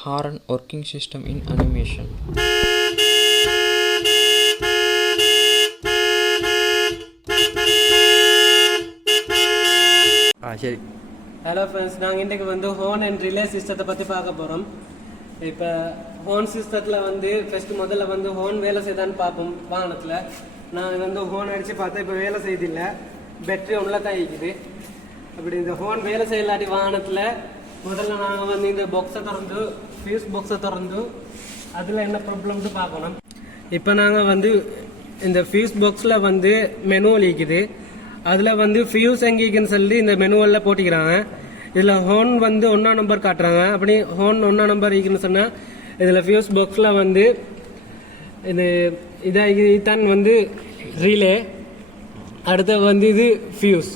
Horn working system in animation. சரி. Hello friends, நாங்கள் இன்றைக்கு வந்து ஹோன் அண்ட் ரிலே சிஸ்டத்தை பற்றி பார்க்க போகிறோம். இப்போ ஹோன் சிஸ்டத்தில் வந்து முதல்ல வந்து ஹோன் வேலை செய்தான்னு பார்ப்போம். வாகனத்தில் நான் வந்து ஹோன் அடித்து பார்த்தா இப்போ வேலை செய்தில்லை, பேட்டரி ஒன்றில் தான் இருக்குது. அப்படி இந்த ஹோன் வேலை செய்யலாட்டி வாகனத்தில் முதல்ல நாங்கள் வந்து இந்த பாக்ஸை திறந்து ஃபியூஸ் பாக்ஸை திறந்து அதில் என்ன ப்ராப்ளம்னு பார்க்கணும். இப்போ நாங்கள் வந்து இந்த ஃபியூஸ் பாக்ஸில் வந்து மெனுவல் இருக்குது. அதில் வந்து ஃபியூஸ் எங்கேக்குன்னு சொல்லி இந்த மெனுவலில் போட்டிக்கிறாங்க. இதில் ஹோன் வந்து 1 நம்பர் காட்டுறாங்க. அப்படி ஹோன் 1 நம்பர் இருக்குன்னு சொன்னால் இதில் ஃபியூஸ் பாக்ஸில் வந்து இதுதான் வந்து ரிலே, அடுத்து வந்து இது ஃபியூஸ்.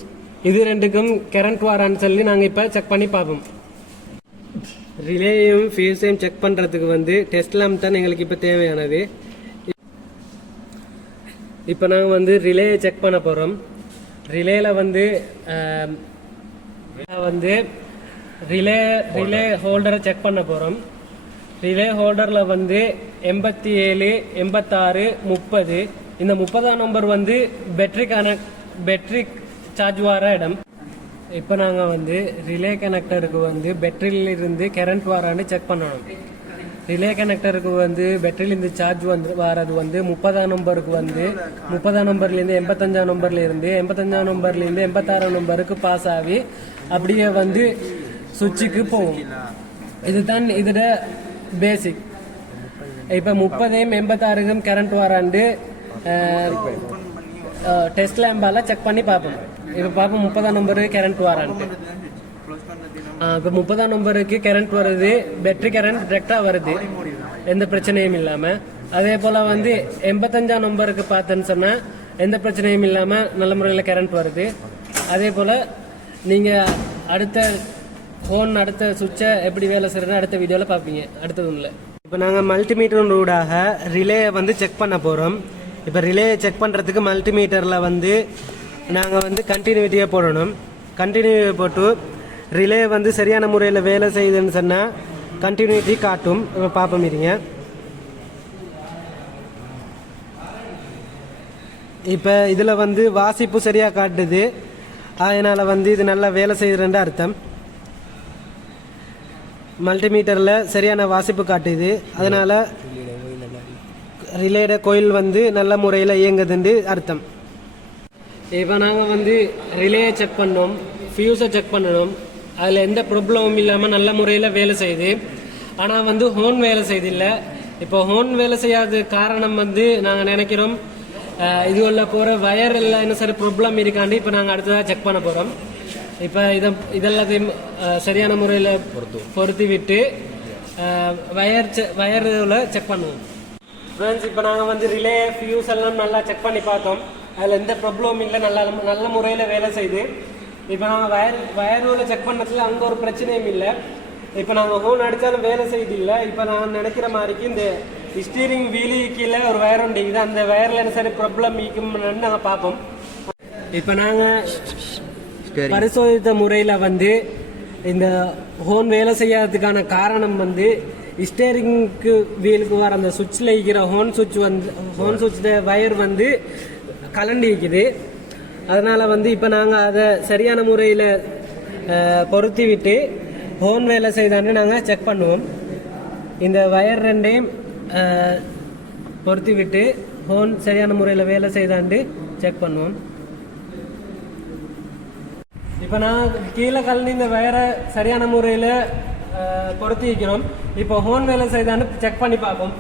இது ரெண்டுக்கும் கரண்ட் வாரான்னு சொல்லி நாங்கள் இப்போ செக் பண்ணி பார்ப்போம். ரிலேயும் ஃபியூஸையும் செக் பண்ணுறதுக்கு வந்து டெஸ்ட் லேம்ப் தான் எங்களுக்கு இப்போ தேவையானது. இப்போ நாங்கள் வந்து ரிலேயை செக் பண்ண போகிறோம். ரிலேல வந்து ரிலே ஹோல்டரை செக் பண்ண போகிறோம். ரிலே ஹோல்டரில் வந்து 87, 86, 30 இந்த 30ஆம் நம்பர் வந்து பேட்டரி சார்ஜ் வர இடம். இப்போ நாங்கள் வந்து ரிலே கனெக்டருக்கு வந்து பேட்டரியிலிருந்து கரண்ட் வரான்னு செக் பண்ணணும். ரிலே கனெக்டருக்கு வந்து பேட்டரியிலேருந்து சார்ஜ் வரது வந்து 30ஆம் நம்பருக்கு வந்து 30ஆம் நம்பர்லேருந்து 85ஆம் நம்பர்லேருந்து 85ஆம் நம்பர்லேருந்து 86ஆம் நம்பருக்கு பாஸ் ஆகி அப்படியே வந்து சுவிட்சுக்கு போகும். இதுதான் இதோட பேசிக். இப்போ 30ஐயும் 86க்கும் கரண்ட் வராண்டு டெஸ்ட் லேம்பால் செக் பண்ணி பார்ப்போம். இப்போ பார்ப்போம் 30ஆம் நம்பருக்கு கரண்ட் வரான்ட்டு. இப்போ 30ஆம் நம்பருக்கு கரண்ட் வருது, பேட்டரி கரண்ட் டிரெக்டாக வருது, எந்த பிரச்சனையும் இல்லாமல். அதே போல் வந்து 85ஆம் நம்பருக்கு பார்த்தேன்னு சொன்னால் எந்த பிரச்சனையும் இல்லாமல் நல்ல முறையில் கரண்ட் வருது. அதே போல் நீங்கள் அடுத்த சுவிட்சை எப்படி வேலை செய்யறதுன்னு அடுத்த வீடியோவில் பார்ப்பீங்க. அடுத்தது இல்லை. இப்போ நாங்கள் மல்டிமீட்டர் ஊடாக ரிலேயை வந்து செக் பண்ண போகிறோம். இப்போ ரிலேயை செக் பண்ணுறதுக்கு மல்டிமீட்டரில் வந்து நாங்கள் வந்து கண்டினியூட்டியை போடணும். கண்டினியூட்டியை போட்டு ரிலே வந்து சரியான முறையில் வேலை செய்யுதுன்னு சொன்னால் கண்டினியூட்டி காட்டும். பார்ப்போம் இருங்க. இப்போ இதில் வந்து வாசிப்பு சரியாக காட்டுது, அதனால் வந்து இது நல்லா வேலை செய்யுதுன்னு அர்த்தம். மல்டிமீட்டரில் சரியான வாசிப்பு காட்டுது, அதனால் ரிலேட கோயில் வந்து நல்ல முறையில் இயங்குதுன்னு அர்த்தம். இப்போ நாங்கள் வந்து ரிலேயை செக் பண்ணோம், ஃபியூஸை செக் பண்ணணும். அதில் எந்த ப்ராப்ளமும் இல்லாமல் நல்ல முறையில் வேலை செய்யுது. ஆனால் வந்து ஹோன் வேலை செய்தில்லை. இப்போ ஹோன் வேலை செய்யாத காரணம் வந்து நாங்கள் நினைக்கிறோம் இது உள்ள போகிற வயர் எல்லாம் என்ன சரி ப்ராப்ளம் இருக்காண்டு இப்போ நாங்கள் அடுத்ததாக செக் பண்ண போகிறோம். இப்போ இதெல்லாத்தையும் சரியான முறையில் பொருத்தி விட்டு வயரில் செக் பண்ணுவோம். ஃப்ரெண்ட்ஸ், இப்போ நாங்கள் வந்து ரிலே ஃபியூஸ் எல்லாம் நல்லா செக் பண்ணி பார்த்தோம். அதில் எந்த ப்ராப்ளமும் இல்லை, நல்ல முறையில் வேலை செய்யுது. இப்போ நாங்கள் வயரோட செக் பண்ணதில் அங்கே ஒரு பிரச்சனையும் இல்லை. இப்போ நாங்கள் ஹோன் அடித்தாலும் வேலை செய்யுது இல்லை. இப்போ நான் நினைக்கிற மாதிரிக்கு இந்த ஸ்டீரிங் வீலு கீழே ஒரு வயர் உண்டிக்குது, அந்த வயரில் என்ன சரி ப்ராப்ளம் இருக்கும்னு நாங்கள் பார்ப்போம். இப்போ நாங்கள் பரிசோதித்த முறையில் வந்து இந்த ஹோன் வேலை செய்யாததுக்கான காரணம் வந்து ஸ்டீரிங்க்கு வீலுக்கு வர அந்த சுவிட்சில் இருக்கிற ஹோன் சுவிட்ச் வயர் வந்து கலண்டி இருக்குது. அதனால் வந்து இப்போ நாங்கள் அதை சரியான முறையில் பொருத்தி விட்டு ஹோன் வேலை செய்தான்னு நாங்கள் செக் பண்ணுவோம். இந்த வயர் ரெண்டையும் பொருத்தி விட்டு ஹோன் சரியான முறையில் வேலை செய்தாண்டு செக் பண்ணுவோம். இப்போ நான் கீழே கலந்து இந்த வயரை சரியான முறையில் பொருத்தி வைக்கிறோம். இப்போ ஹோன் வேலை செய்தான்னு செக் பண்ணி பார்ப்போம்.